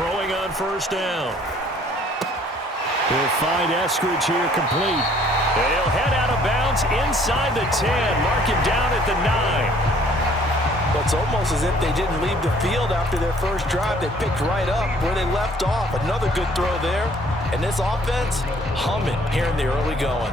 Throwing on first down. He'll find Eskridge here complete. And he'll head out of bounds inside the 10. Mark him down at the 9. Well, it's almost as if they didn't leave the field after their first drive. They picked right up where they left off. Another good throw there. And this offense humming here in the early going.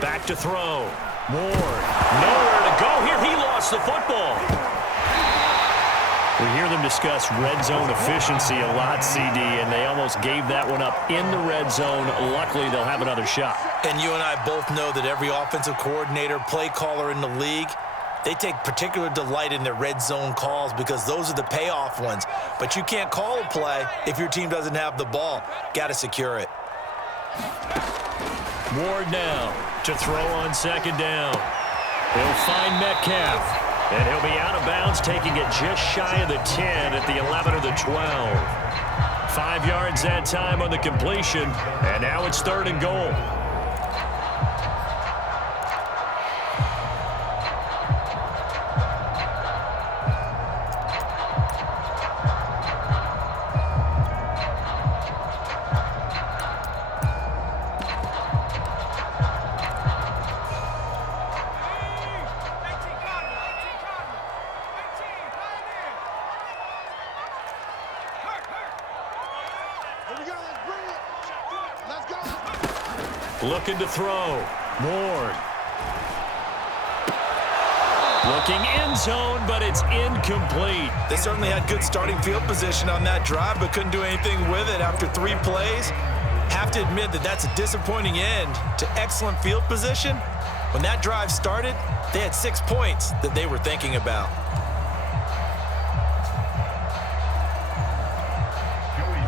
Back to throw. Ward. Nowhere to go here. He lost the football. We hear them discuss red zone efficiency a lot, CD, and they almost gave that one up in the red zone. Luckily, they'll have another shot. And you and I both know that every offensive coordinator, play caller in the league, they take particular delight in their red zone calls because those are the payoff ones. But you can't call a play if your team doesn't have the ball. Got to secure it. Ward now to throw on second down. He'll find Metcalf. And he'll be out of bounds, taking it just shy of the 10 at the 11 or the 12. 5 yards that time on the completion. And now it's 3rd and goal. Looking to throw. Ward. Looking end zone, but it's incomplete. They certainly had good starting field position on that drive, but couldn't do anything with it after 3 plays. Have to admit that that's a disappointing end to excellent field position. When that drive started, they had 6 points that they were thinking about.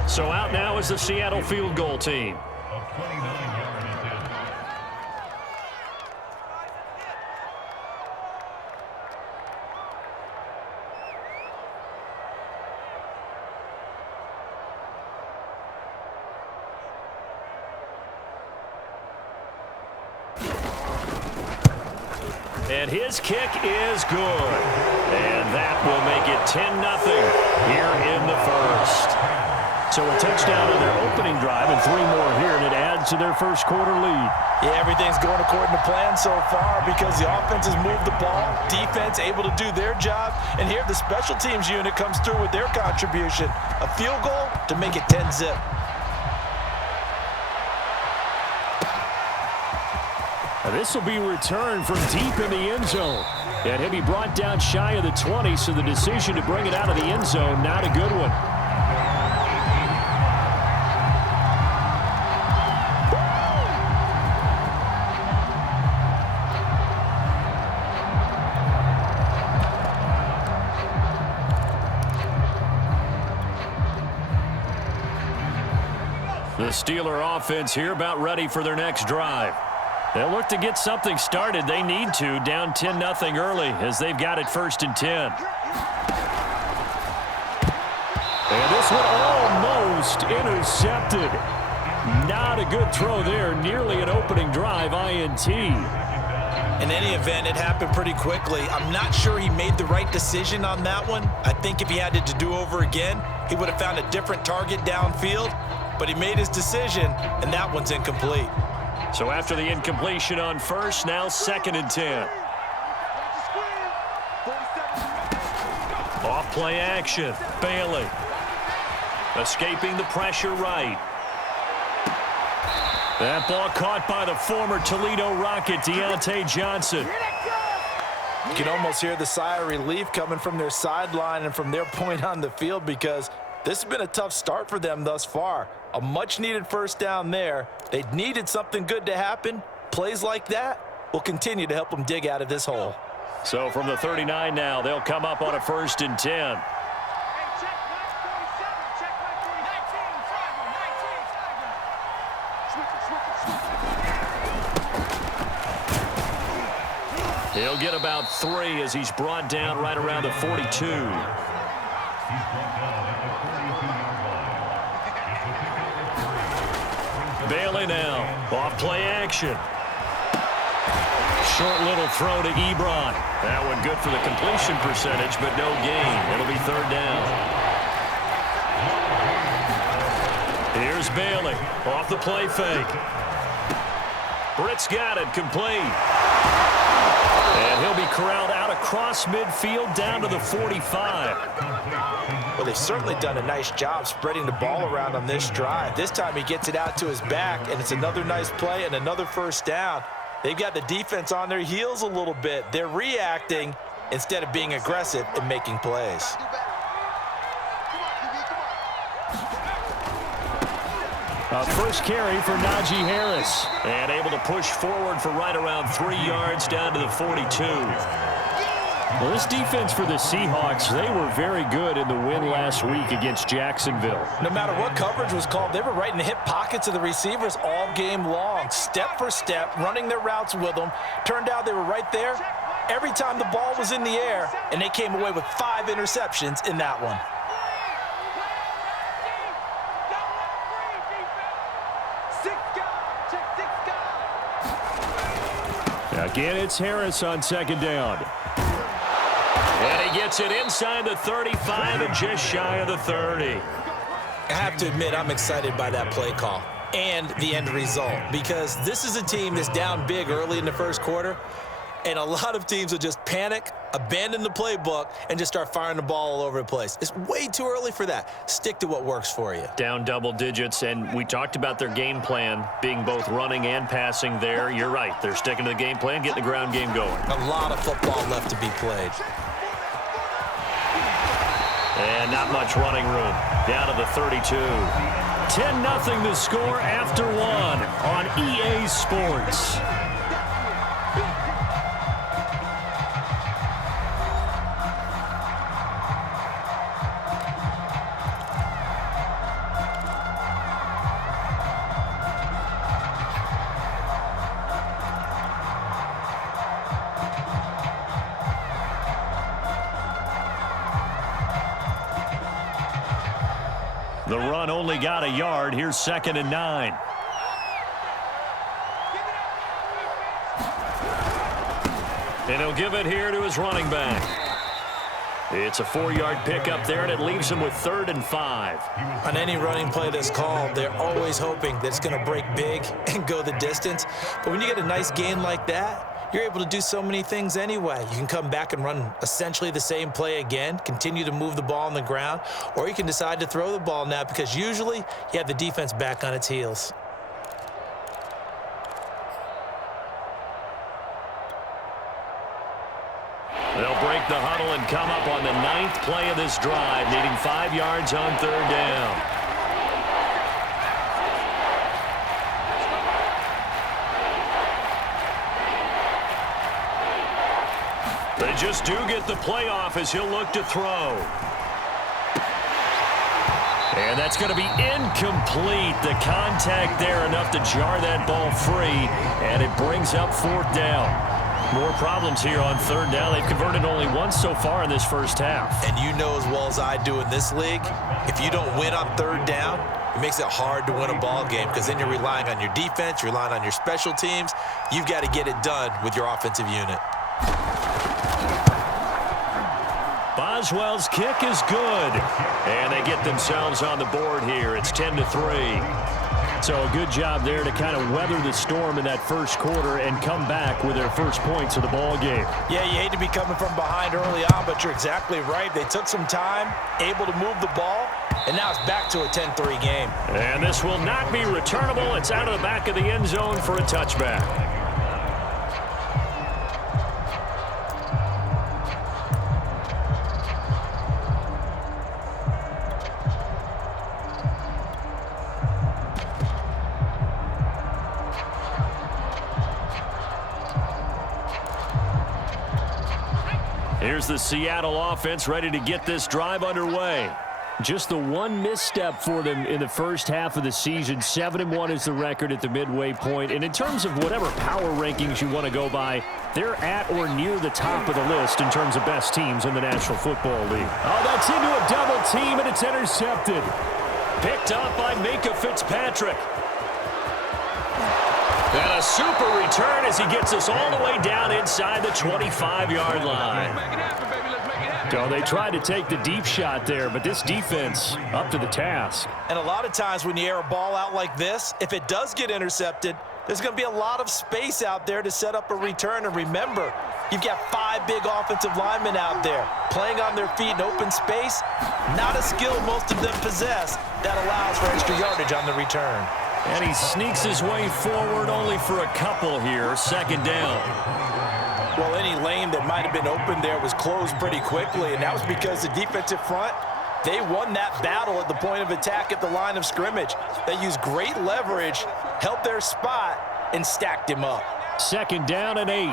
So out now is the Seattle field goal team. And his kick is good. And that will make it 10-0 here in the first. So a touchdown on their opening drive and 3 more here, and it adds to their first quarter lead. Yeah, everything's going according to plan so far because the offense has moved the ball, defense able to do their job, and here the special teams unit comes through with their contribution. A field goal to make it 10-0. This will be returned from deep in the end zone. And he'll be brought down shy of the 20, so the decision to bring it out of the end zone, not a good one. The Steeler offense here about ready for their next drive. They'll look to get something started. They need to, down 10-0 early as they've got it 1st and 10. And this one almost intercepted. Not a good throw there. Nearly an opening drive INT. In any event, it happened pretty quickly. I'm not sure he made the right decision on that one. I think if he had it to do over again, he would have found a different target downfield. But he made his decision, and that one's incomplete. So after the incompletion on first, now 2nd and 10. Off play action. Bailey. Escaping the pressure right. That ball caught by the former Toledo Rocket, Deontay Johnson. You can almost hear the sigh of relief coming from their sideline and from their point on the field because this has been a tough start for them thus far. A much-needed first down there. They needed something good to happen. Plays like that will continue to help them dig out of this hole. So from the 39 now, they'll come up on a 1st and 10. He'll get about 3 as he's brought down right around the 42. Bailey now, off play action. Short little throw to Ebron. That one good for the completion percentage, but no gain. It'll be 3rd down. Here's Bailey, off the play fake. Britt's got it, complete. And he'll be corralled out across midfield down to the 45. Well, they've certainly done a nice job spreading the ball around on this drive. This time he gets it out to his back, and it's another nice play and another 1st down. They've got the defense on their heels a little bit. They're reacting instead of being aggressive and making plays. A first carry for Najee Harris. And able to push forward for right around 3 yards down to the 42. Well, this defense for the Seahawks, they were very good in the win last week against Jacksonville. No matter what coverage was called, they were right in the hip pockets of the receivers all game long, step for step, running their routes with them. Turned out they were right there every time the ball was in the air, and they came away with 5 interceptions in that one. Again, it's Harris on 2nd down. And he gets it inside the 35 and just shy of the 30. I have to admit, I'm excited by that play call and the end result, because this is a team that's down big early in the 1st quarter, and a lot of teams will just panic, abandon the playbook, and just start firing the ball all over the place. It's way too early for that. Stick to what works for you. Down double digits, and we talked about their game plan being both running and passing there. You're right. They're sticking to the game plan, getting the ground game going. A lot of football left to be played. And not much running room. Down to the 32. 10-0 the score after 1 on EA Sports. The run only got a yard. Here's 2nd and 9. And he'll give it here to his running back. It's a 4-yard pickup there, and it leaves him with 3rd and 5. On any running play that's called, they're always hoping that it's going to break big and go the distance. But when you get a nice gain like that, you're able to do so many things anyway. You can come back and run essentially the same play again, continue to move the ball on the ground, or you can decide to throw the ball now, because usually you have the defense back on its heels. They'll break the huddle and come up on the 9th play of this drive, needing 5 yards on 3rd down. They just do get the play off as he'll look to throw. And that's going to be incomplete. The contact there enough to jar that ball free, and it brings up 4th down. More problems here on 3rd down. They've converted only once so far in this 1st half. And you know as well as I do in this league, if you don't win on 3rd down, it makes it hard to win a ball game, because then you're relying on your defense, you're relying on your special teams. You've got to get it done with your offensive unit. Boswell's kick is good. And they get themselves on the board here. It's 10-3. So a good job there to kind of weather the storm in that 1st quarter and come back with their first points of the ball game. Yeah, you hate to be coming from behind early on, but you're exactly right. They took some time, able to move the ball, and now it's back to a 10-3 game. And this will not be returnable. It's out of the back of the end zone for a touchback. Here's the Seattle offense ready to get this drive underway. Just the one misstep for them in the first half of the season. 7-1 is the record at the midway point. And in terms of whatever power rankings you want to go by, they're at or near the top of the list in terms of best teams in the National Football League. Oh, that's into a double team, and it's intercepted. Picked up by Minkah Fitzpatrick. And a super return as he gets us all the way down inside the 25-yard line. So they tried to take the deep shot there, but this defense up to the task. And a lot of times when you air a ball out like this, if it does get intercepted, there's going to be a lot of space out there to set up a return. And remember, you've got 5 big offensive linemen out there playing on their feet in open space. Not a skill most of them possess that allows for extra yardage on the return. And he sneaks his way forward only for a couple here. Second down. Well, any lane that might have been open there was closed pretty quickly, and that was because the defensive front, they won that battle at the point of attack at the line of scrimmage. They used great leverage, held their spot, and stacked him up. Second down and 8.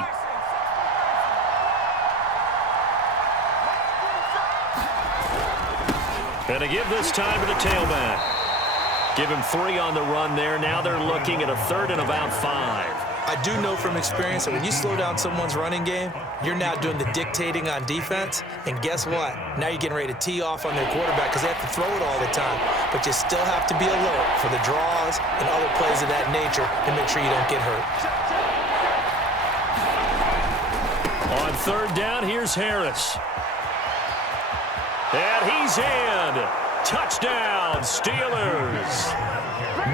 And to give this time to the tailback. Give him 3 on the run there. Now they're looking at a 3rd and about 5. I do know from experience that when you slow down someone's running game, you're now doing the dictating on defense. And guess what? Now you're getting ready to tee off on their quarterback because they have to throw it all the time. But you still have to be alert for the draws and other plays of that nature to make sure you don't get hurt. On 3rd down, here's Harris. And he's in. Touchdown, Steelers.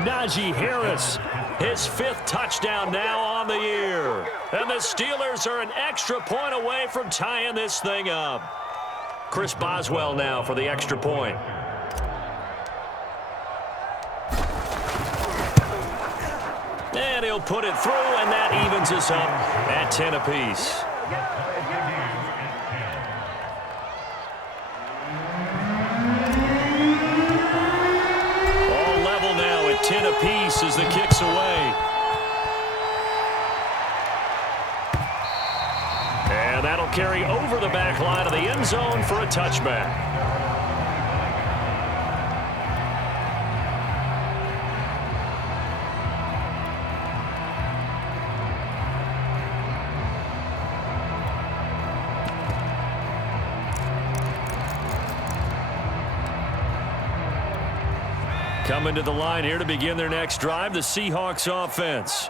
Najee Harris, his 5th touchdown now on the year. And the Steelers are an extra point away from tying this thing up. Chris Boswell now for the extra point. And he'll put it through, and that evens us up at 10 apiece. All level now at 10 apiece as the kick's away. And that'll carry over the back line of the end zone for a touchback. Coming to the line here to begin their next drive, the Seahawks offense.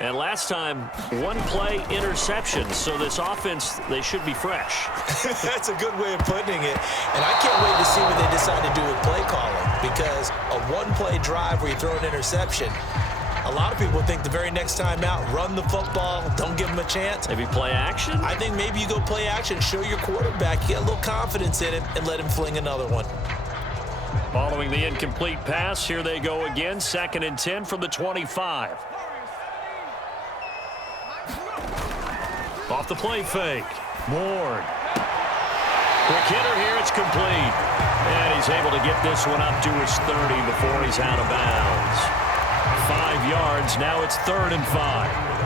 And last time, 1 play interception. So this offense, they should be fresh. That's a good way of putting it. And I can't wait to see what they decide to do with play calling. Because a 1-play drive where you throw an interception, a lot of people think the very next time out, run the football, don't give them a chance. Maybe play action? I think maybe you go play action, show your quarterback, you get a little confidence in him, and let him fling another one. Following the incomplete pass, here they go again. 2nd and 10 from the 25. Off the play fake. Ward. Quick hitter here. It's complete. And he's able to get this one up to his 30 before he's out of bounds. 5 yards. Now it's 3rd and 5.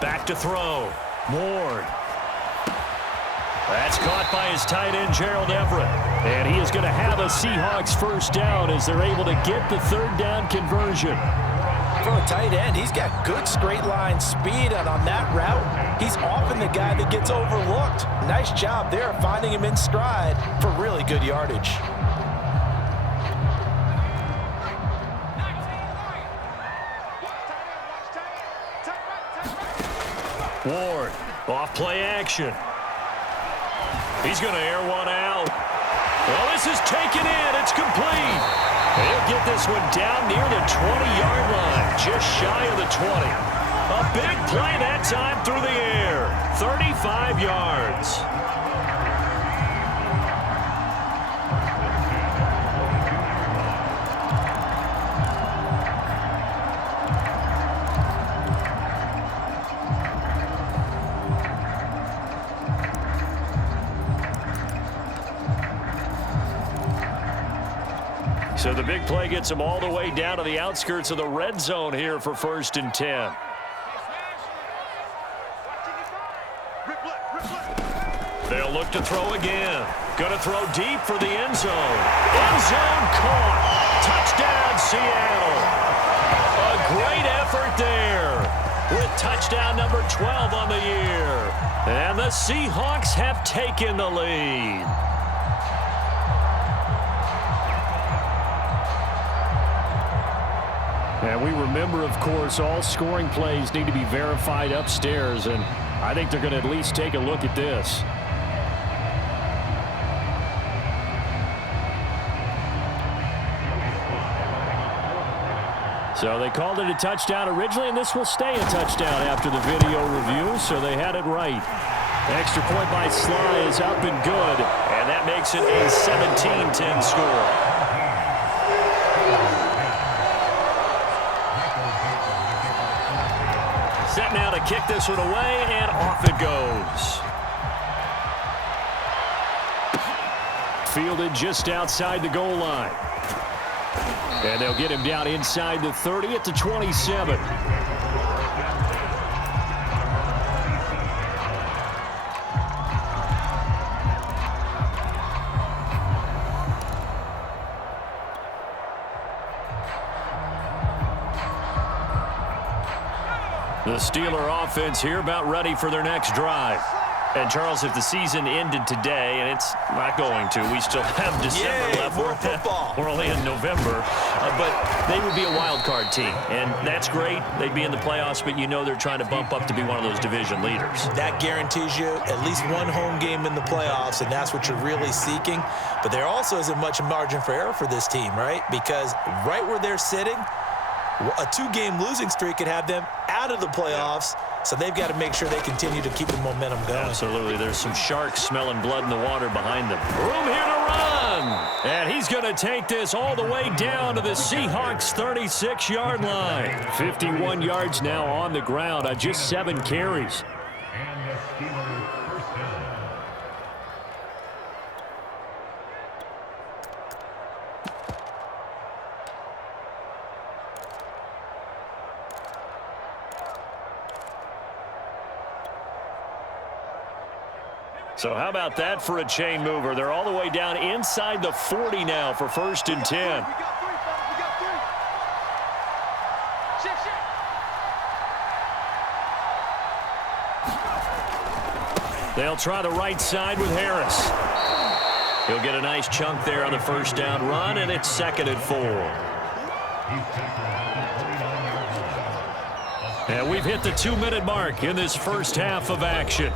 Back to throw. Ward. That's caught by his tight end, Gerald Everett. And he is going to have a Seahawks first down as they're able to get the 3rd down conversion. For a tight end, he's got good straight line speed, and on that route, he's often the guy that gets overlooked. Nice job there finding him in stride for really good yardage. Ward, off play action. He's going to air one out. Well, this is taken in. It's complete. He'll get this one down near the 20-yard line, just shy of the 20. A big play that time through the air. 35 yards. So the big play gets them all the way down to the outskirts of the red zone here for 1st and 10. They'll look to throw again. Going to throw deep for the end zone. End zone caught. Touchdown, Seattle. A great effort there with touchdown number 12 on the year. And the Seahawks have taken the lead. And we remember, of course, all scoring plays need to be verified upstairs, and I think they're going to at least take a look at this. So they called it a touchdown originally, and this will stay a touchdown after the video review, so they had it right. Extra point by Sly is up and good, and that makes it a 17-10 score. Set now to kick this one away, and off it goes. Fielded just outside the goal line. And they'll get him down inside the 30 at the 27. The Steeler offense here about ready for their next drive. And, Charles, if the season ended today, and it's not going to, we still have December left. More football. We're only in November. But they would be a wild card team, and that's great. They'd be in the playoffs, but you know they're trying to bump up to be one of those division leaders. That guarantees you at least one home game in the playoffs, and that's what you're really seeking. But there also isn't much margin for error for this team, right? Because right where they're sitting, a 2-game losing streak could have them out of the playoffs. So they've got to make sure they continue to keep the momentum going. Absolutely. There's some sharks smelling blood in the water behind them. Room here to run. And he's going to take this all the way down to the Seahawks' 36-yard line. 51 yards now on the ground on just 7 carries. So how about that for a chain mover? They're all the way down inside the 40 now for 1st and 10. They'll try the right side with Harris. He'll get a nice chunk there on the first down run, and it's 2nd and 4. And we've hit the 2-minute mark in this first half of action.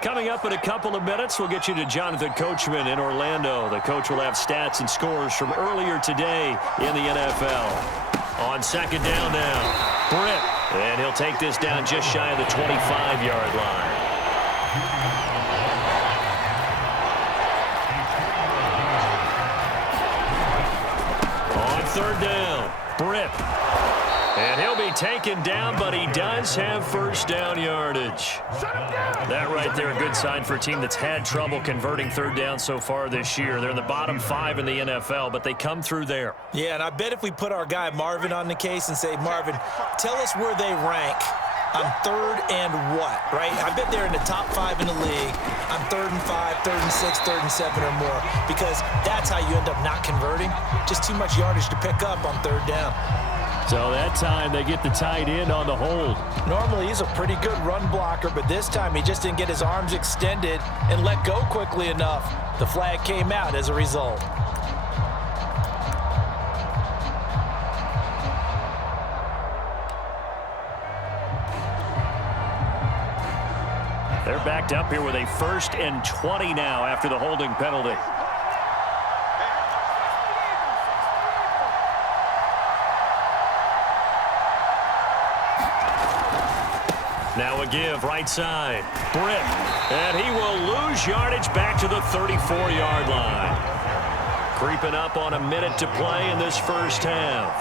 Coming up in a couple of minutes, we'll get you to Jonathan Coachman in Orlando. The coach will have stats and scores from earlier today in the NFL. On 2nd down now, Britt. And he'll take this down just shy of the 25-yard line. On 3rd down, Britt. And he'll be taken down, but he does have first down yardage. That right there, a good sign for a team that's had trouble converting 3rd down so far this year. They're in the bottom 5 in the NFL, but they come through there. Yeah, and I bet if we put our guy Marvin on the case and say, Marvin, tell us where they rank on 3rd and what, right? I bet they're in the top 5 in the league on 3rd and 5, 3rd and 6, 3rd and 7 or more, because that's how you end up not converting. Just too much yardage to pick up on 3rd down. So that time they get the tight end on the hold. Normally he's a pretty good run blocker, but this time he just didn't get his arms extended and let go quickly enough. The flag came out as a result. They're backed up here with a 1st and 20 now after the holding penalty. Now a give, right side. Britt. And he will lose yardage back to the 34-yard line. Creeping up on a minute to play in this first half.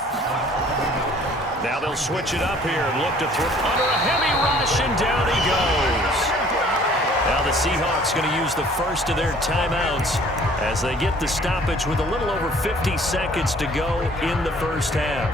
Now they'll switch it up here and look to throw under a heavy rush, and down he goes. Now the Seahawks going to use the first of their timeouts as they get the stoppage with a little over 50 seconds to go in the first half.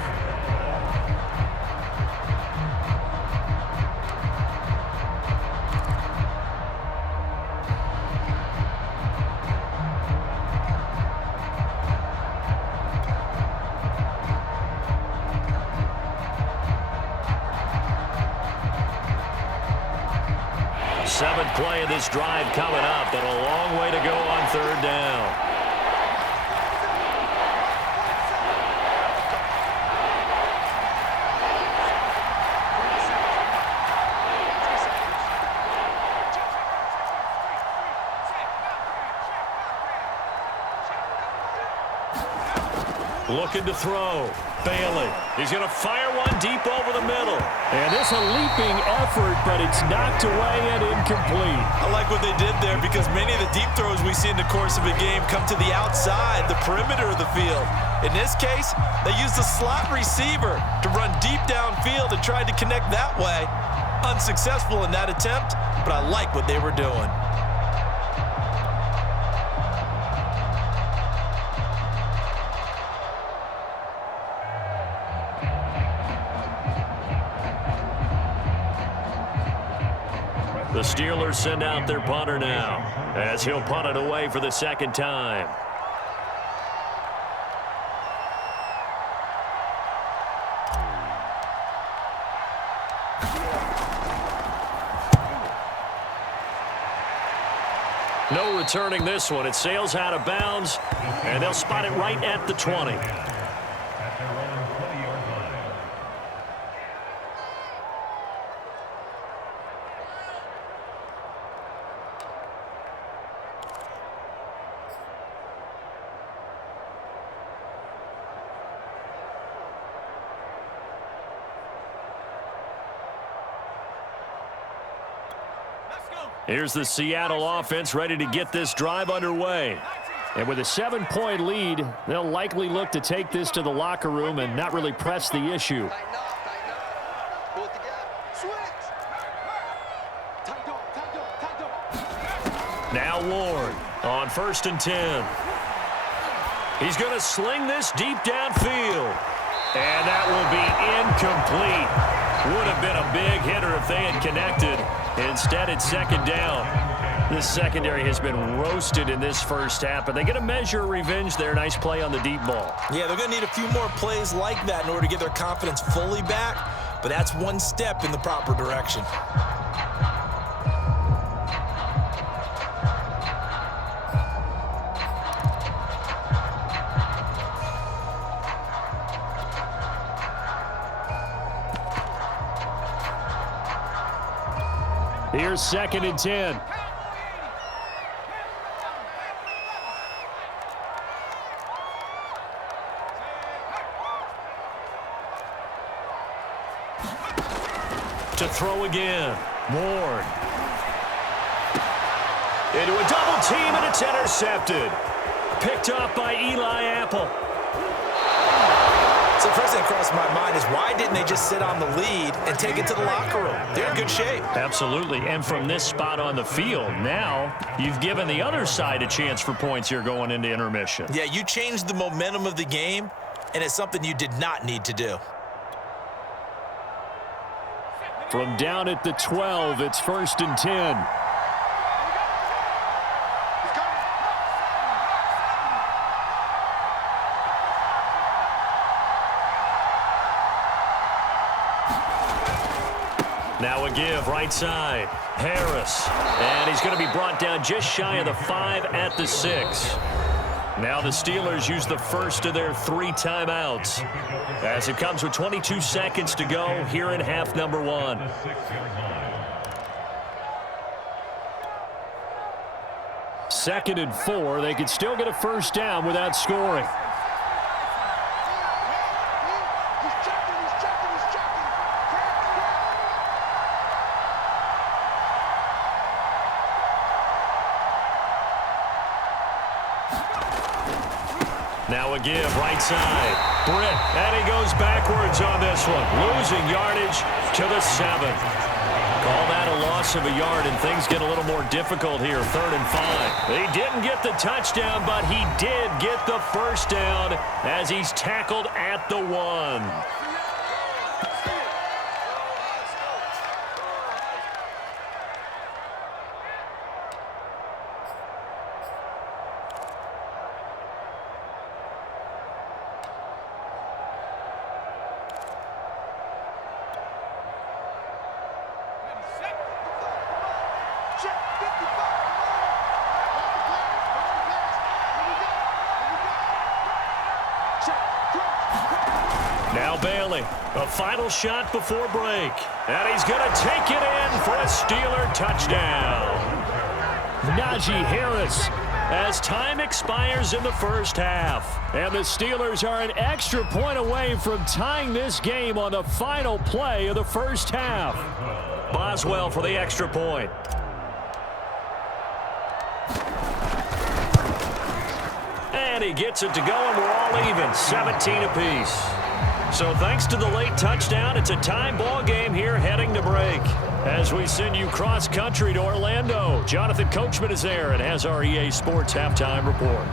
7th play of this drive coming up, but a long way to go on 3rd down. Looking to throw. Bailey. He's going to fire one deep over the middle. And this a leaping effort, but it's knocked away and incomplete. I like what they did there because many of the deep throws we see in the course of a game come to the outside, the perimeter of the field. In this case, they used the slot receiver to run deep downfield and tried to connect that way. Unsuccessful in that attempt, but I like what they were doing. The Steelers send out their punter now as he'll punt it away for the 2nd time. No returning this one. It sails out of bounds, and they'll spot it right at the 20. Here's the Seattle offense ready to get this drive underway. And with a 7-point lead, they'll likely look to take this to the locker room and not really press the issue. Now Ward on 1st and 10. He's going to sling this deep downfield. And that will be incomplete. Would have been a big hitter if they had connected. Instead, it's 2nd down. This secondary has been roasted in this first half, but they get a measure of revenge there. Nice play on the deep ball. Yeah, they're going to need a few more plays like that in order to get their confidence fully back, but that's one step in the proper direction. Here's 2nd and 10. To throw again. Ward. Into a double team, and it's intercepted. Picked up by Eli Apple. So the first thing that crossed my mind is why didn't they just sit on the lead and take it to the locker room? They're in good shape. Absolutely, and from this spot on the field, now you've given the other side a chance for points here going into intermission. Yeah, you changed the momentum of the game, and it's something you did not need to do. From down at the 12, it's 1st and 10. Now a give, right side. Harris. And he's going to be brought down just shy of the 5 at the 6. Now the Steelers use the first of their 3 timeouts as it comes with 22 seconds to go here in half number 1. Second and 4. They could still get a first down without scoring. So a give, right side. Britt, and he goes backwards on this one. Losing yardage to the 7. Call that a loss of a yard, and things get a little more difficult here, 3rd and 5. He didn't get the touchdown, but he did get the first down as he's tackled at the 1. Now Bailey, a final shot before break. And he's going to take it in for a Steeler touchdown. Najee Harris as time expires in the first half. And the Steelers are an extra point away from tying this game on the final play of the first half. Boswell for the extra point. And he gets it to go, and we're all even, 17 apiece. So thanks to the late touchdown, it's a tie ball game here heading to break. As we send you cross-country to Orlando, Jonathan Coachman is there and has our EA Sports halftime report.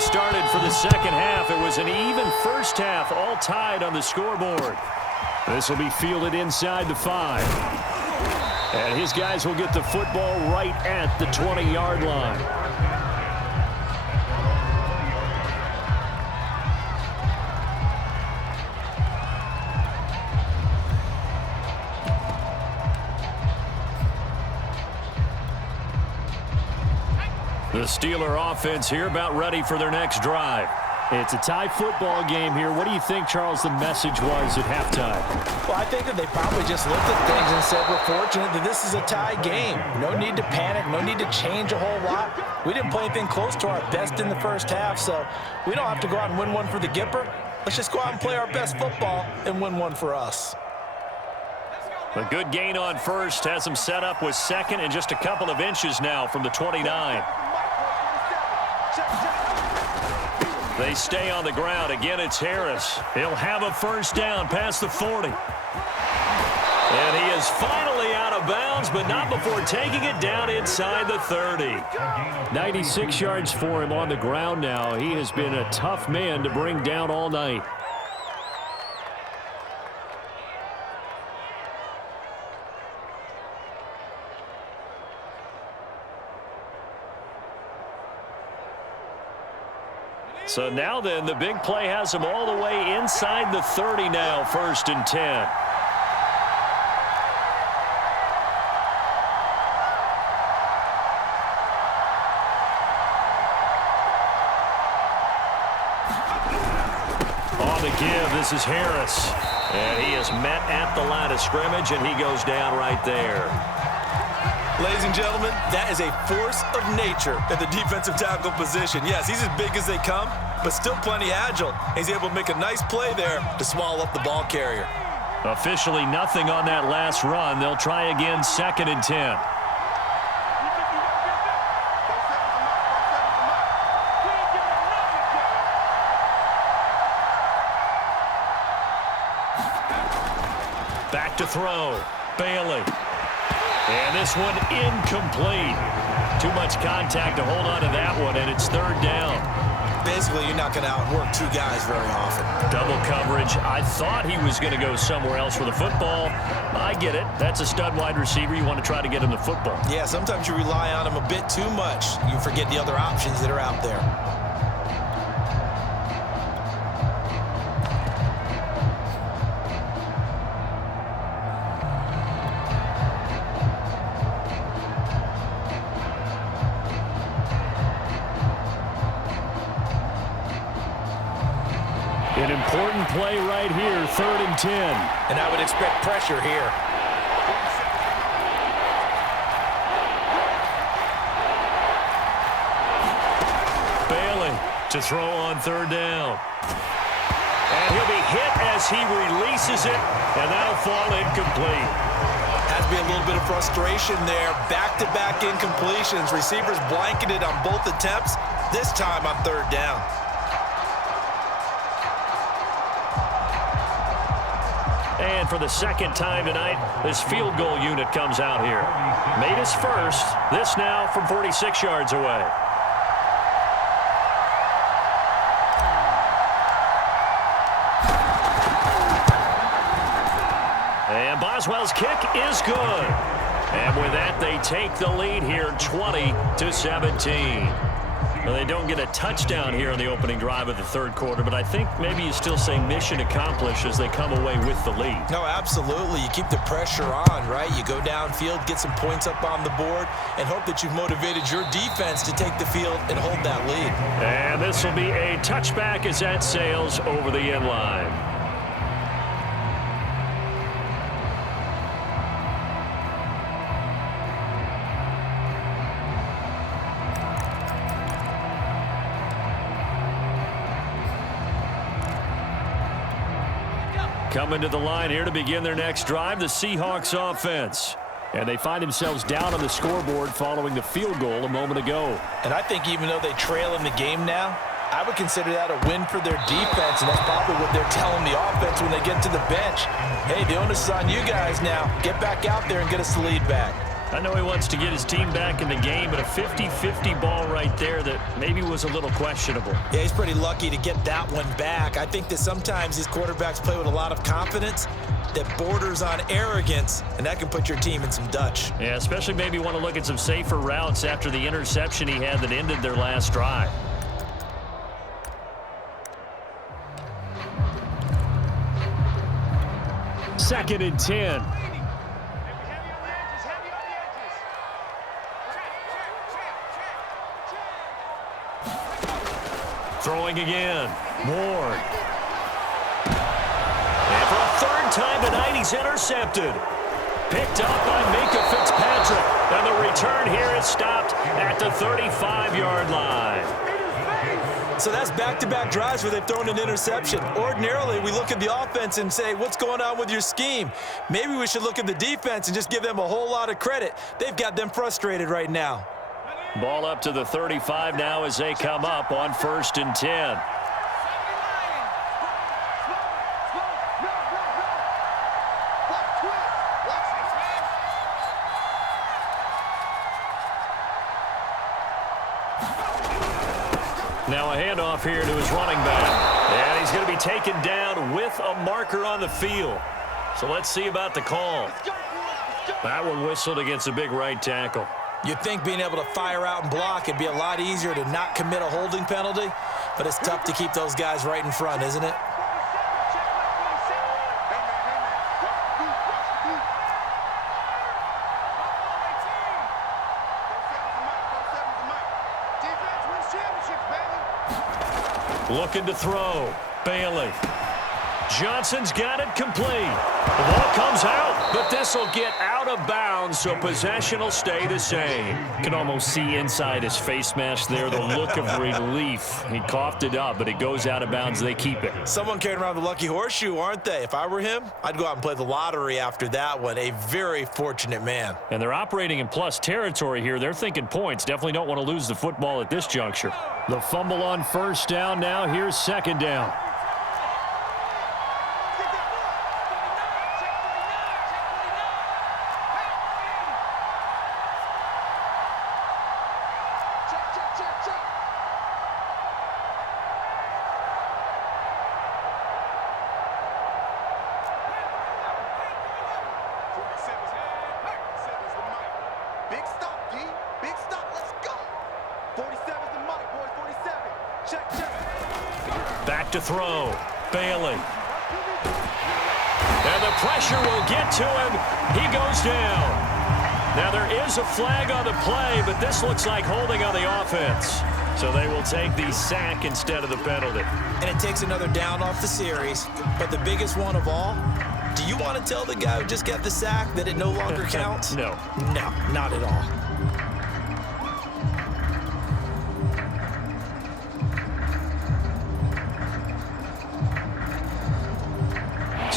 Started for the second half. It was an even first half, all tied on the scoreboard. This will be fielded inside the 5. And his guys will get the football right at the 20-yard line. The Steeler offense here about ready for their next drive. It's a tie football game here. What do you think, Charles, the message was at halftime? Well, I think that they probably just looked at things and said, we're fortunate that this is a tie game. No need to panic. No need to change a whole lot. We didn't play anything close to our best in the first half, so we don't have to go out and win one for the Gipper. Let's just go out and play our best football and win one for us. A good gain on first has them set up with second and just a couple of inches now from the 29. They stay on the ground. Again, it's Harris. He'll have a first down past the 40. And he is finally out of bounds, but not before taking it down inside the 30. 96 yards for him on the ground now. He has been a tough man to bring down all night. So now then, the big play has him all the way inside the 30 now, 1st and 10. On the give, this is Harris. And he is met at the line of scrimmage, and he goes down right there. Ladies and gentlemen, that is a force of nature at the defensive tackle position. Yes, he's as big as they come, but still plenty agile. He's able to make a nice play there to swallow up the ball carrier. Officially nothing on that last run. They'll try again, 2nd and 10. Back to throw. Bailey. And this one incomplete. Too much contact to hold on to that one, and it's 3rd down. Basically, you're not going to outwork two guys very often. Double coverage. I thought he was going to go somewhere else for the football. I get it. That's a stud wide receiver. You want to try to get him the football. Yeah, sometimes you rely on him a bit too much. You forget the other options that are out there. An important play right here, 3rd and 10. And I would expect pressure here. to throw on third down. And he'll be hit as he releases it, and that'll fall incomplete. Has to be a little bit of frustration there. Back-to-back incompletions. Receivers blanketed on both attempts, this time on third down. And for the second time tonight, this field goal unit comes out here. Made his first. This now from 46 yards away. And Boswell's kick is good. And with that, they take the lead here 20-17. Well, they don't get a touchdown here in the opening drive of the third quarter, but I think maybe you still say mission accomplished as they come away with the lead. No, absolutely. You keep the pressure on, right? You go downfield, get some points up on the board, and hope that you've motivated your defense to take the field and hold that lead. And this will be a touchback as that sails over the end line. Coming to the line here to begin their next drive, the Seahawks offense. And they find themselves down on the scoreboard following the field goal a moment ago. And I think even though they trail in the game now, I would consider that a win for their defense, and that's probably what they're telling the offense when they get to the bench. Hey, the onus is on you guys now. Get back out there and get us the lead back. I know he wants to get his team back in the game, but a 50-50 ball right there that maybe was a little questionable. Yeah, he's pretty lucky to get that one back. I think that sometimes these quarterbacks play with a lot of confidence that borders on arrogance, and that can put your team in some Dutch. Yeah, especially maybe want to look at some safer routes after the interception he had that ended their last drive. Second and 10. Throwing again. Ward. And for a third time tonight, he's intercepted. Picked up by Minkah Fitzpatrick. And the return here is stopped at the 35-yard line. So that's back-to-back drives where they've thrown an interception. Ordinarily, we look at the offense and say, what's going on with your scheme? Maybe we should look at the defense and just give them a whole lot of credit. They've got them frustrated right now. Ball up to the 35 now as they come up on 1st and 10. Now a handoff here to his running back. And he's going to be taken down with a marker on the field. So let's see about the call. That one whistled against a big right tackle. You'd think being able to fire out and block it'd be a lot easier to not commit a holding penalty, but it's tough to keep those guys right in front, isn't it? Looking to throw. Bailey. Johnson's got it complete. The ball comes out, but this will get out of bounds, so possession will stay the same. Can almost see inside his face mask there the look of relief. He coughed it up, but it goes out of bounds. They keep it. Someone carrying around the lucky horseshoe, aren't they? If I were him, I'd go out and play the lottery after that one. A very fortunate man. And they're operating in plus territory here. They're thinking points. Definitely don't want to lose the football at this juncture. The fumble on 1st down now. Here's 2nd down. Back to throw. Bailey. And the pressure will get to him. He goes down. Now there is a flag on the play, but this looks like holding on the offense. So they will take the sack instead of the penalty. And it takes another down off the series. But the biggest one of all, do you want to tell the guy who just got the sack that it no longer counts? No. No, not at all.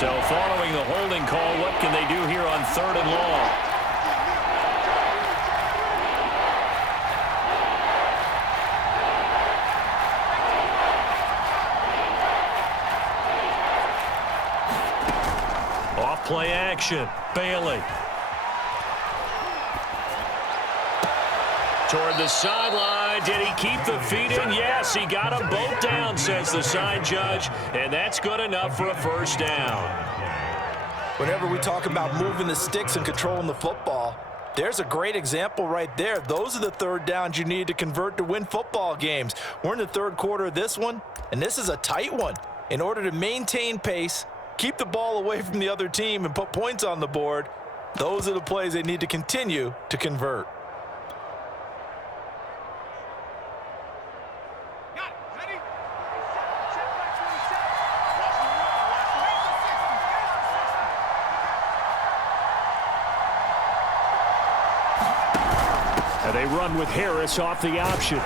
So following the holding call, what can they do here on 3rd and long? Off play action. Bailey. Toward the sideline. Did he keep the feet in? Yes, he got them both down, says the side judge. And that's good enough for a first down. Whenever we talk about moving the sticks and controlling the football, there's a great example right there. Those are the 3rd downs you need to convert to win football games. We're in the 3rd quarter of this one, and this is a tight one. In order to maintain pace, keep the ball away from the other team, and put points on the board, those are the plays they need to continue to convert. They run with Harris off the option.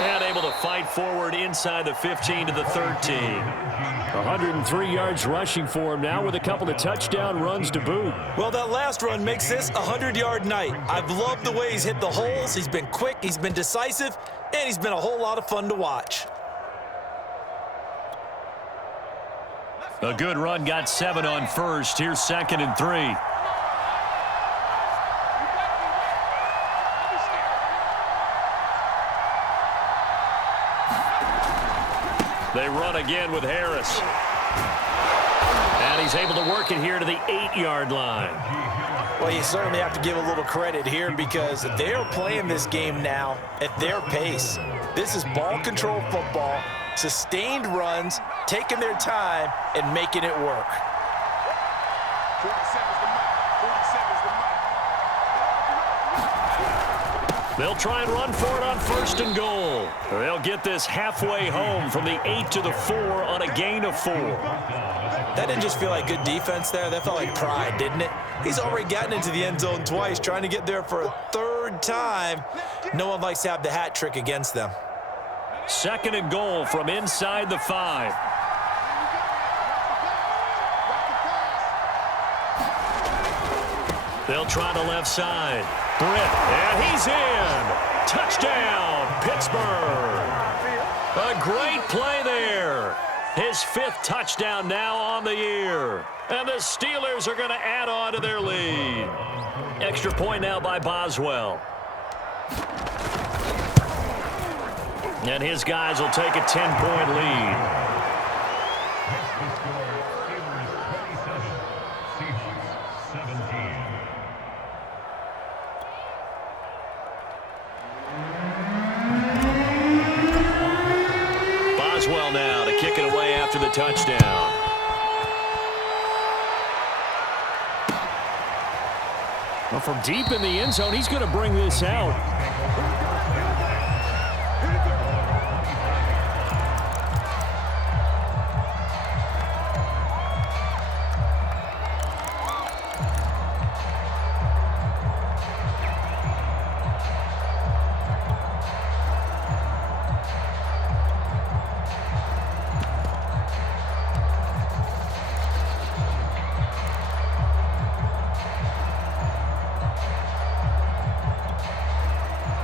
And able to fight forward inside the 15 to the 13. 103 yards rushing for him now with a couple of touchdown runs to boot. Well, that last run makes this a 100-yard night. I've loved the way he's hit the holes. He's been quick, he's been decisive, and he's been a whole lot of fun to watch. A good run got 7 on 1st. Here's 2nd and 3. They run again with Harris. And he's able to work it here to the 8-yard line. Well, you certainly have to give a little credit here because they're playing this game now at their pace. This is ball control football, sustained runs, taking their time, and making it work. They'll try and run for it on 1st and goal. They'll get this halfway home from the 8 to the 4 on a gain of 4. That didn't just feel like good defense there. That felt like pride, didn't it? He's already gotten into the end zone twice, trying to get there for a 3rd time. No one likes to have the hat trick against them. 2nd and goal from inside the 5. They'll try the left side. Britt, and he's in. Touchdown, Pittsburgh. A great play there. His 5th touchdown now on the year. And the Steelers are going to add on to their lead. Extra point now by Boswell. And his guys will take a 10-point lead. Boswell now to kick it away after the touchdown. Well, from deep in the end zone, he's going to bring this out.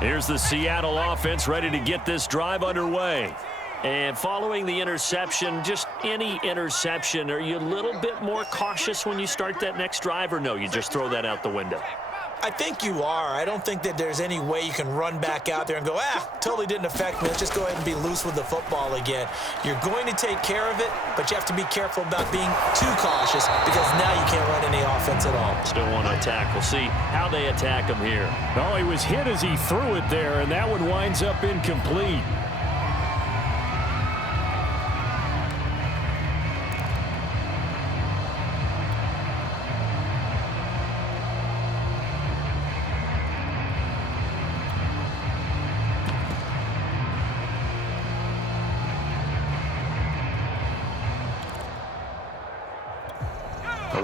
Here's the Seattle offense ready to get this drive underway. And following the interception, just any interception, are you a little bit more cautious when you start that next drive, or no, you just throw that out the window? I think you are. I don't think that there's any way you can run back out there and go, totally didn't affect me. Let's just go ahead and be loose with the football again. You're going to take care of it, but you have to be careful about being too cautious because now you can't run any offense at all. Still want to attack. We'll see how they attack him here. Oh, he was hit as he threw it there, and that one winds up incomplete.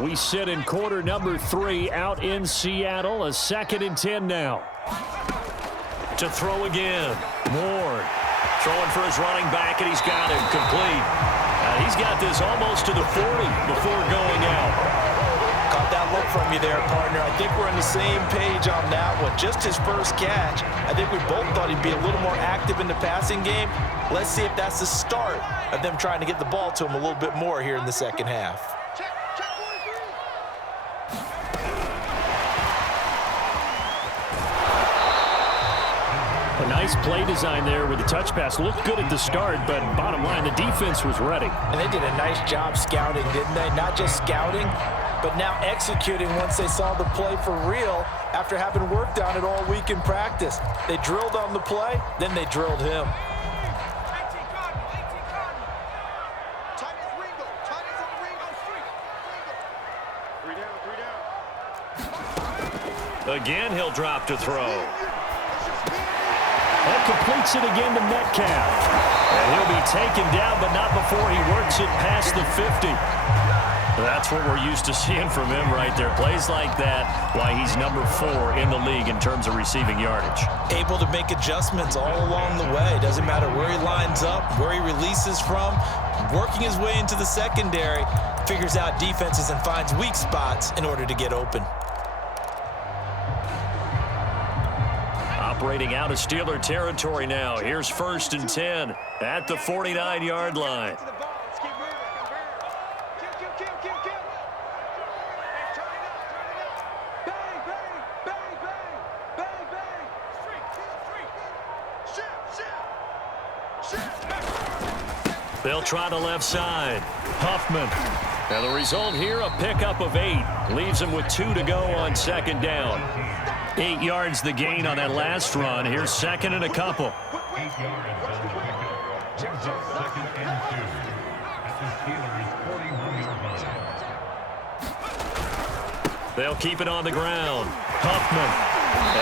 We sit in quarter number 3 out in Seattle. A 2nd and 10 now. To throw again. Ward throwing for his running back, and he's got him complete. And he's got this almost to the 40 before going out. Caught that look from you there, partner. I think we're on the same page on that one. Just his first catch. I think we both thought he'd be a little more active in the passing game. Let's see if that's the start of them trying to get the ball to him a little bit more here in the second half. A nice play design there with the touch pass. Looked good at the start, but bottom line, the defense was ready. And they did a nice job scouting, didn't they? Not just scouting, but now executing once they saw the play for real after having worked on it all week in practice. They drilled on the play, then they drilled him. Again, he'll drop to throw. That completes it again to Metcalf. And he'll be taken down, but not before he works it past the 50. That's what we're used to seeing from him right there. Plays like that, why he's number 4 in the league in terms of receiving yardage. Able to make adjustments all along the way. Doesn't matter where he lines up, where he releases from. Working his way into the secondary, figures out defenses and finds weak spots in order to get open. Operating out of Steeler territory now. Here's 1st and 10 at the 49-yard line. They'll try the left side. Huffman. And the result here, a pickup of 8. Leaves him with 2 to go on 2nd down. 8 yards the gain on that last run. Here's 2nd and a couple. They'll keep it on the ground. Huffman.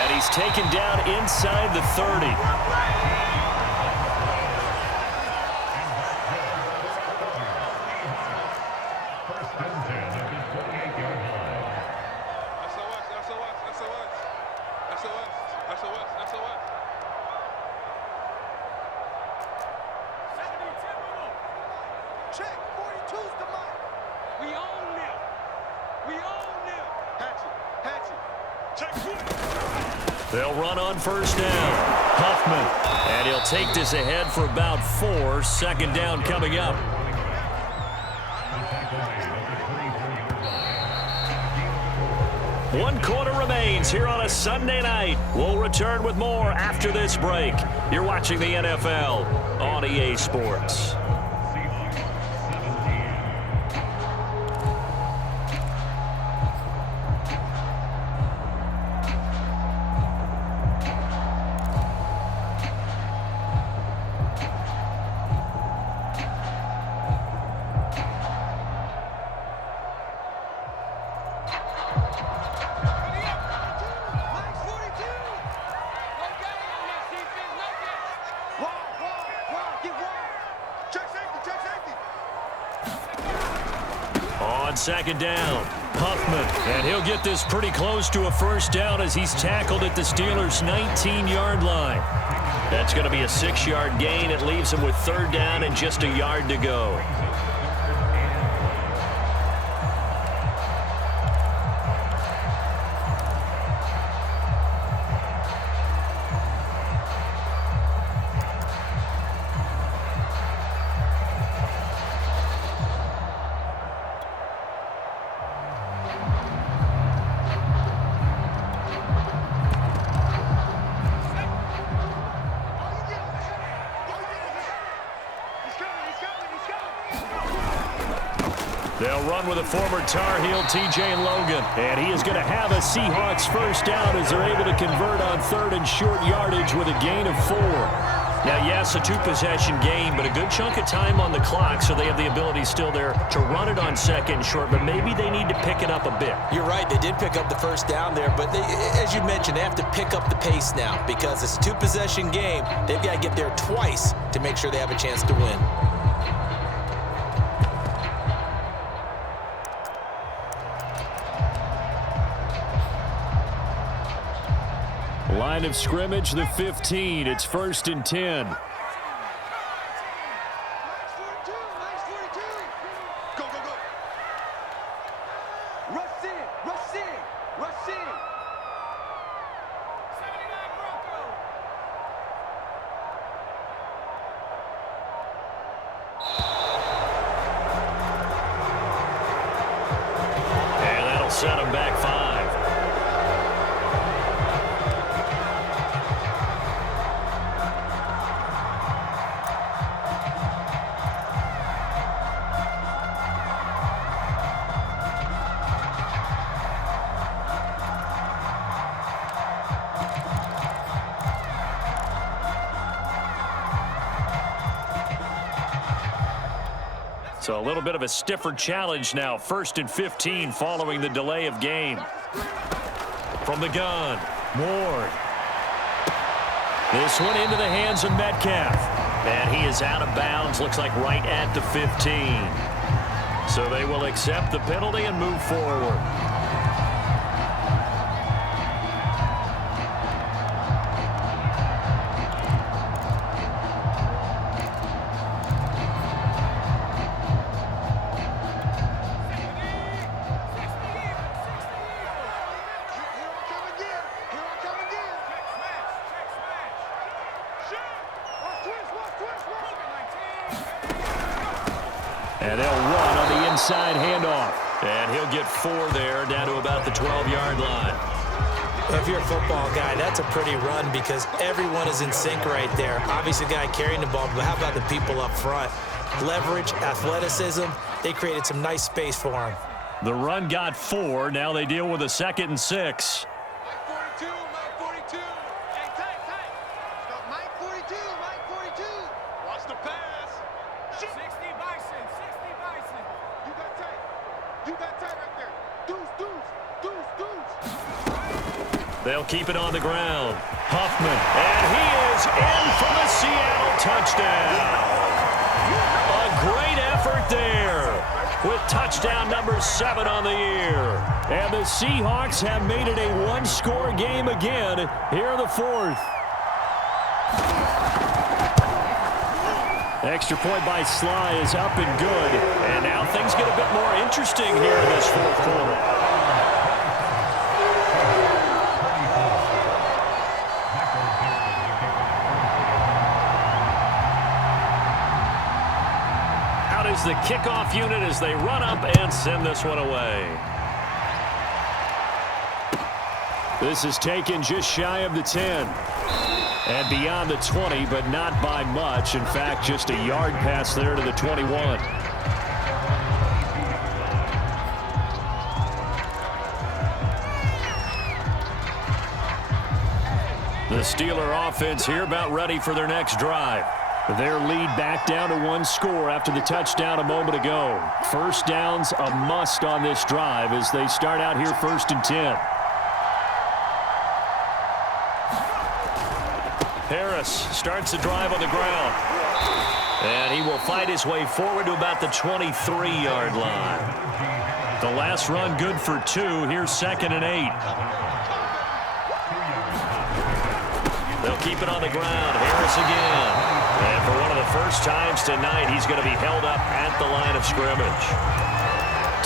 And he's taken down inside the 30. They'll run on 1st down. Huffman. And he'll take this ahead for about 4. 2nd down coming up. One quarter remains here on a Sunday night. We'll return with more after this break. You're watching the NFL on EA Sports. On 2nd down, Huffman, and he'll get this pretty close to a 1st down as he's tackled at the Steelers' 19-yard line. That's going to be a 6-yard gain. It leaves him with 3rd down and just a yard to go. They'll run with a former Tar Heel, T.J. Logan. And he is going to have a Seahawks 1st down as they're able to convert on 3rd and short yardage with a gain of 4. Now, yes, a 2-possession game, but a good chunk of time on the clock, so they have the ability still there to run it on 2nd and short, but maybe they need to pick it up a bit. You're right. They did pick up the 1st down there, but they, as you mentioned, they have to pick up the pace now because it's a 2-possession game. They've got to get there twice to make sure they have a chance to win. Line of scrimmage, the 15. It's 1st and 10. set him back 5. So a little bit of a stiffer challenge now. 1st and 15 following the delay of game. From the gun, Ward. This one into the hands of Metcalf. And he is out of bounds. Looks like right at the 15. So they will accept the penalty and move forward. And they'll run on the inside handoff. And he'll get 4 there, down to about the 12-yard line. If you're a football guy, that's a pretty run because everyone is in sync right there. Obviously, the guy carrying the ball, but how about the people up front? Leverage, athleticism, they created some nice space for him. The run got 4. Now they deal with a 2nd and 6. They'll keep it on the ground. Huffman. And he is in for the Seattle touchdown. A great effort there with touchdown number 7 on the year. And the Seahawks have made it a one-score game again here in the 4th. Extra point by Sly is up and good. And now things get a bit more interesting here in this 4th quarter. The kickoff unit as they run up and send this one away. This is taken just shy of the 10 and beyond the 20, but not by much. In fact, just a yard pass there to the 21. The Steeler offense here about ready for their next drive. Their lead back down to 1 score after the touchdown a moment ago. First down's a must on this drive as they start out here 1st and 10. Harris starts the drive on the ground. And he will fight his way forward to about the 23-yard line. The last run good for 2. Here's 2nd and 8. They'll keep it on the ground. Harris again. And for one of the first times tonight, he's going to be held up at the line of scrimmage.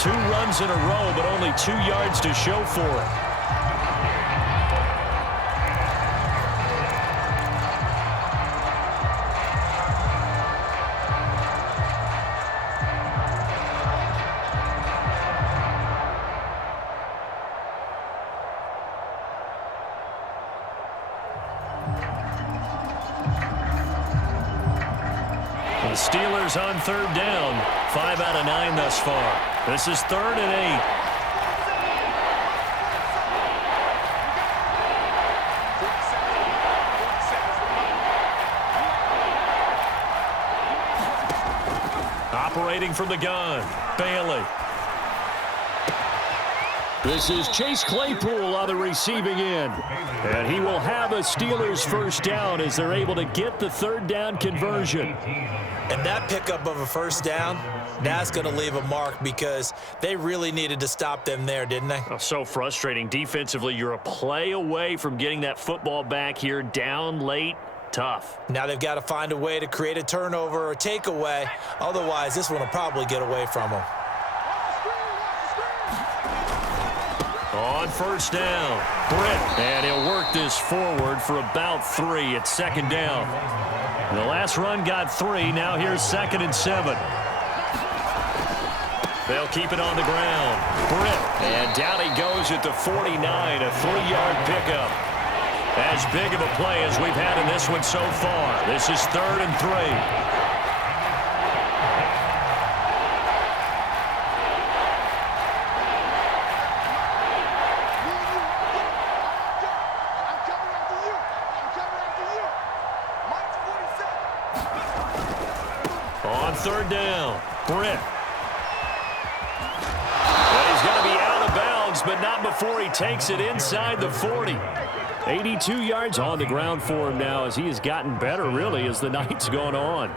2 runs in a row, but only 2 yards to show for it. The Steelers on 3rd down. 5 out of 9 thus far. This is 3rd and 8. Operating from the gun, Bailey. This is Chase Claypool on the receiving end. And he will have a Steelers first down as they're able to get the 3rd down conversion. And that pickup of a first down, that's going to leave a mark because they really needed to stop them there, didn't they? Oh, so frustrating. Defensively, you're a play away from getting that football back here down late. Tough. Now they've got to find a way to create a turnover or takeaway. Otherwise, this one will probably get away from them. On first down, Britt. And he'll work this forward for about 3 at 2nd down. The last run got 3. Now here's 2nd and 7. They'll keep it on the ground. Britt, and down he goes at the 49, a 3-yard pickup. As big of a play as we've had in this one so far. This is 3rd and 3. On 3rd down, Britt. And he's going to be out of bounds, but not before he takes it inside the 40. 82 yards on the ground for him now as he has gotten better, really, as the night's gone on.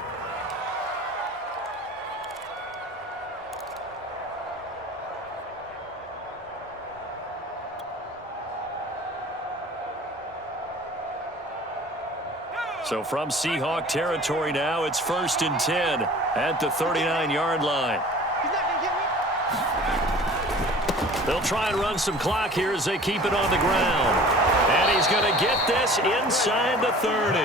So from Seahawk territory now, it's 1st and 10 at the 39-yard line. They'll try and run some clock here as they keep it on the ground. And he's going to get this inside the 30.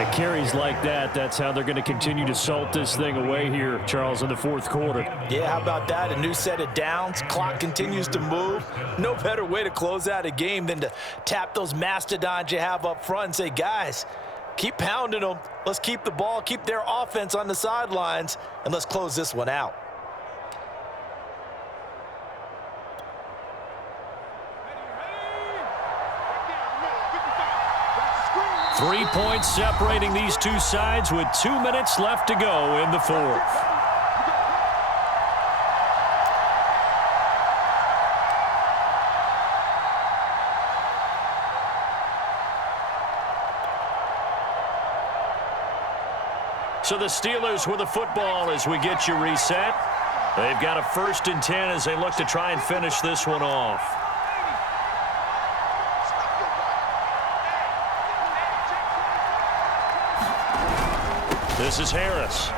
And carries like that, that's how they're going to continue to salt this thing away here, Charles, in the 4th quarter. Yeah, how about that? A new set of downs. Clock continues to move. No better way to close out a game than to tap those mastodons you have up front and say, guys, keep pounding them. Let's keep the ball, keep their offense on the sidelines, and let's close this one out. 3 points separating these two sides with 2 minutes left to go in the 4th. So the Steelers with the football as we get you reset. They've got a 1st and 10 as they look to try and finish this one off. This is Harris.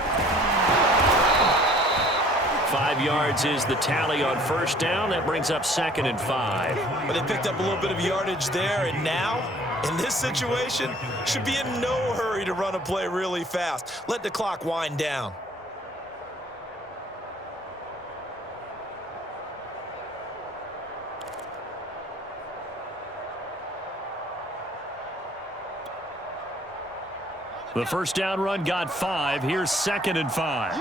5 yards is the tally on 1st down. That brings up 2nd and 5. But they picked up a little bit of yardage there, and now, in this situation, should be in no hurry to run a play really fast. Let the clock wind down. The 1st down run got 5. Here's 2nd and 5.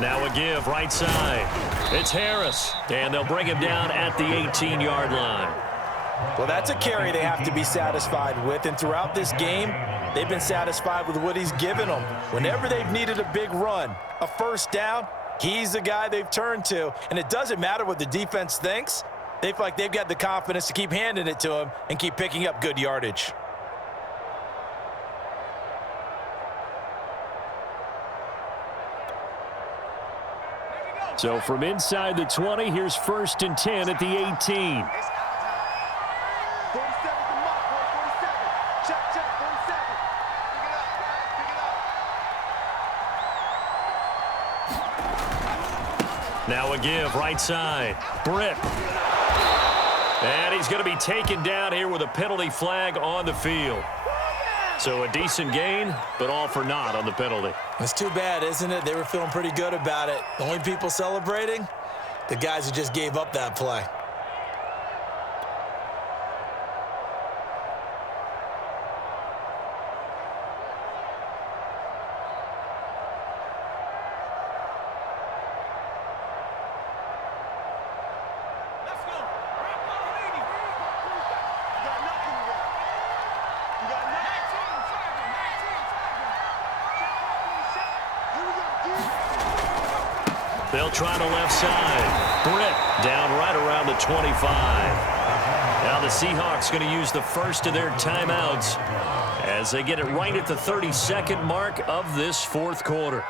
Now a give right side. It's Harris, and they'll bring him down at the 18-yard line. Well, that's a carry they have to be satisfied with, and throughout this game, they've been satisfied with what he's given them. Whenever they've needed a big run, a 1st down, he's the guy they've turned to, and it doesn't matter what the defense thinks. They feel like they've got the confidence to keep handing it to him and keep picking up good yardage. So from inside the 20, here's 1st and 10 at the 18. Now a give right side. Britt. And he's going to be taken down here with a penalty flag on the field. So a decent gain, but all for naught on the penalty. It's too bad, isn't it? They were feeling pretty good about it. The only people celebrating, the guys who just gave up that play. They'll try to left side. Britt down right around the 25. Now the Seahawks going to use the first of their timeouts as they get it right at the 32nd mark of this 4th quarter.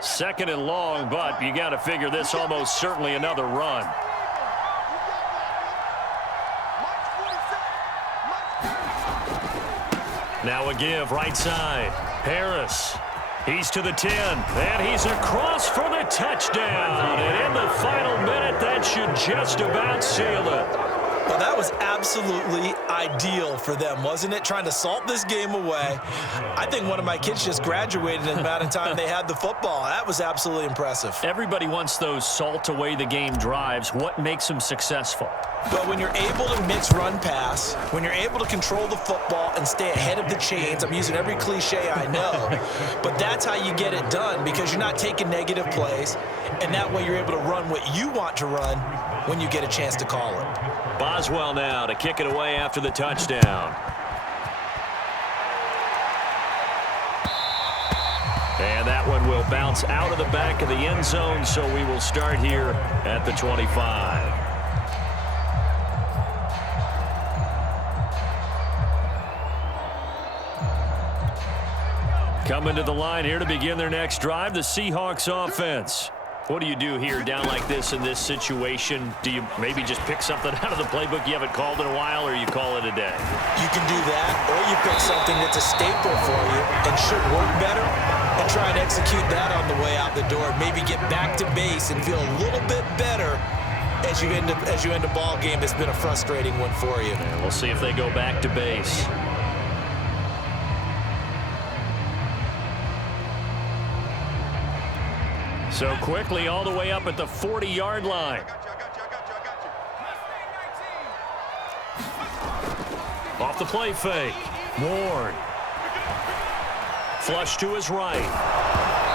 Second and long, but you got to figure this almost certainly another run. Now a give right side. Harris. He's to the 10, and he's across for the touchdown. And in the final minute, that should just about seal it. Well, that was absolutely ideal for them, wasn't it? Trying to salt this game away. I think one of my kids just graduated in the amount of time they had the football. That was absolutely impressive. Everybody wants those salt-away-the-game drives. What makes them successful? But when you're able to mix run-pass, when you're able to control the football and stay ahead of the chains, I'm using every cliche I know, but that's how you get it done because you're not taking negative plays, and that way you're able to run what you want to run when you get a chance to call it. Boswell now to kick it away after the touchdown. And that one will bounce out of the back of the end zone, so we will start here at the 25. Coming to the line here to begin their next drive, the Seahawks offense. What do you do here down like this in this situation? Do you maybe just pick something out of the playbook you haven't called in a while, or you call it a day? You can do that, or you pick something that's a staple for you and should work better and try and execute that on the way out the door. Maybe get back to base and feel a little bit better as you end a ball game that's been a frustrating one for you. And we'll see if they go back to base. So quickly all the way up at the 40-yard line. Off the play fake. Ward. Flush to his right.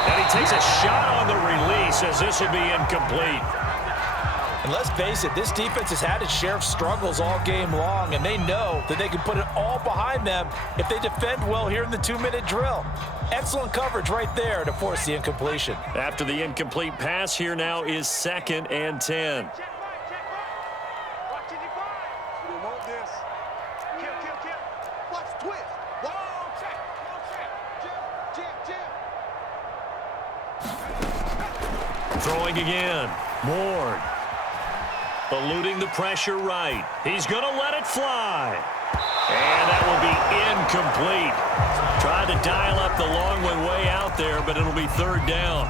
And he takes a shot on the release as this will be incomplete. And let's face it, this defense has had its share of struggles all game long, and they know that they can put it all behind them if they defend well here in the 2-minute drill. Excellent coverage right there to force the incompletion. After the incomplete pass, here now is 2nd and 10. Throwing again. Ward. Eluding the pressure right. He's going to let it fly. And that will be incomplete. Tried to dial up the long one way out there, but it'll be 3rd down.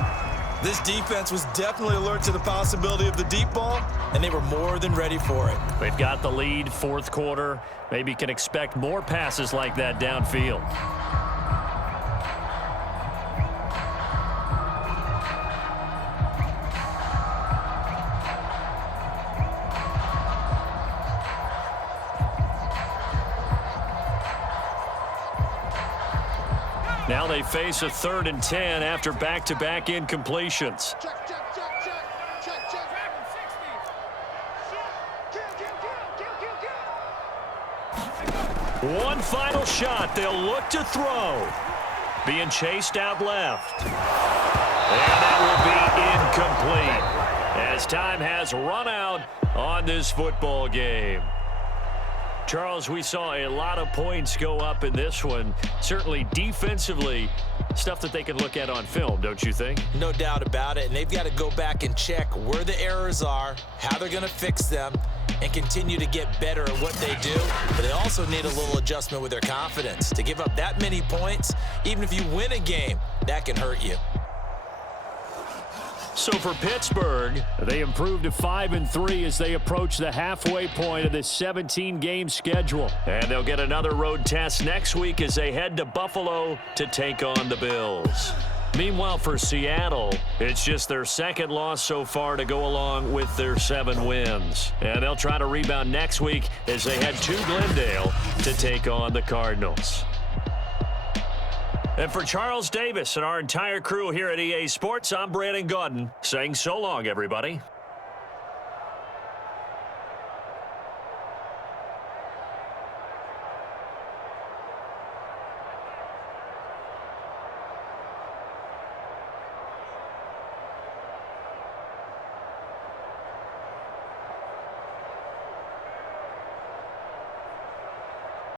This defense was definitely alert to the possibility of the deep ball, and they were more than ready for it. They've got the lead, 4th quarter. Maybe can expect more passes like that downfield. Now they face a 3rd and 10 after back-to-back incompletions. One final shot. They'll look to throw. Being chased out left. And that will be incomplete as time has run out on this football game. Charles, we saw a lot of points go up in this one. Certainly defensively, stuff that they can look at on film, don't you think? No doubt about it, and they've got to go back and check where the errors are, how they're going to fix them, and continue to get better at what they do. But they also need a little adjustment with their confidence. To give up that many points, even if you win a game, that can hurt you. So for Pittsburgh, they improved to 5-3 as they approach the halfway point of this 17-game schedule. And they'll get another road test next week as they head to Buffalo to take on the Bills. Meanwhile, for Seattle, it's just their 2nd loss so far to go along with their 7 wins. And they'll try to rebound next week as they head to Glendale to take on the Cardinals. And for Charles Davis and our entire crew here at EA Sports, I'm Brandon Gaudin saying so long, everybody.